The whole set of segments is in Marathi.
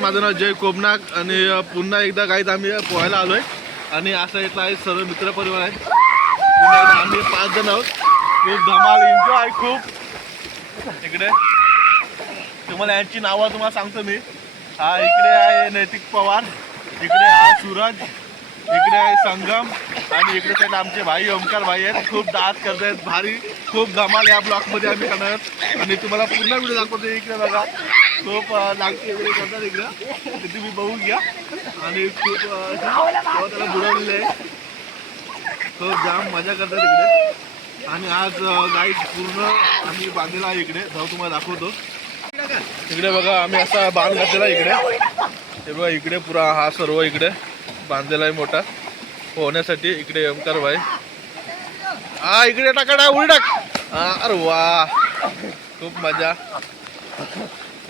माझं नाव जय कोबनाक आणि पुन्हा एकदा गाईत आम्ही पोहायला आलोय आणि असं इथला आहे सर्व मित्र परिवार आहे. पुन्हा एकदा आम्ही 5 जण आहोत. खूप धमाल एन्जॉय खूप. इकडे तुम्हाला यांची नावं तुम्हाला सांगतो मी. हा इकडे आहे नैतिक पवार, इकडे आहे सूरज, इकडे आहे संगम आणि इकडे साईड आमचे भाई ओमकार भाई आहेत. खूप डान्स करत आहेत भारी. खूप धमाल या ब्लॉकमध्ये आम्ही करणार आहोत आणि तुम्हाला पूर्ण व्हिडिओ दाखवतो. इकडे बघा खूप लागते वगैरे करतात इकडं, ते तुम्ही बघू घ्या. आणि खूप त्याला बुडवलेलं आहे. खूप जाम मजा करतात इकडे. आणि आज गाईड पूर्ण आम्ही बांधलेला आहे. इकडे जाऊ तुम्हाला दाखवतो. इकडे बघा आम्ही असा बांध घातलेला इकडे. हे बघा इकडे पुरा हा सर्व इकडे बांधलेला आहे मोठा पोहण्यासाठी. इकडे ओमकार भाई हा इकडे टाका उडी टाक. अरे वा खूप मजा.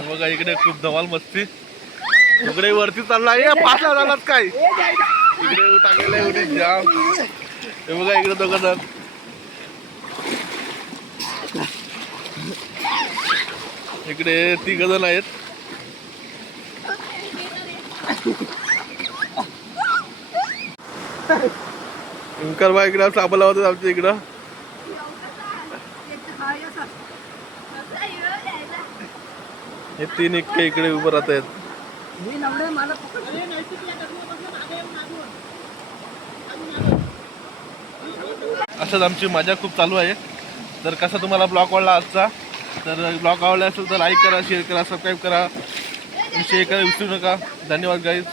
बघा इकडे खूप धमाल मस्ती. इकडे वरती चाललाय फासला झालाच काय इकडे टाकलेला आहे उडी जाम. हे बघा इकडे दोघं जण इकडे 3 जण आहेत. ओमकार भाई इकडं साबण लावतात आमच्या इकडं. हे 3 इकडे इकडे उभं राहत आहेत. असंच आमची मजा खूप चालू आहे. तर कसा तुम्हाला ब्लॉग आवडला आजचा, तर ब्लॉग आवडला असेल तर लाईक करा, शेअर करा, सबस्क्राईब करा, शेअर करा विसरू नका. धन्यवाद गाईज.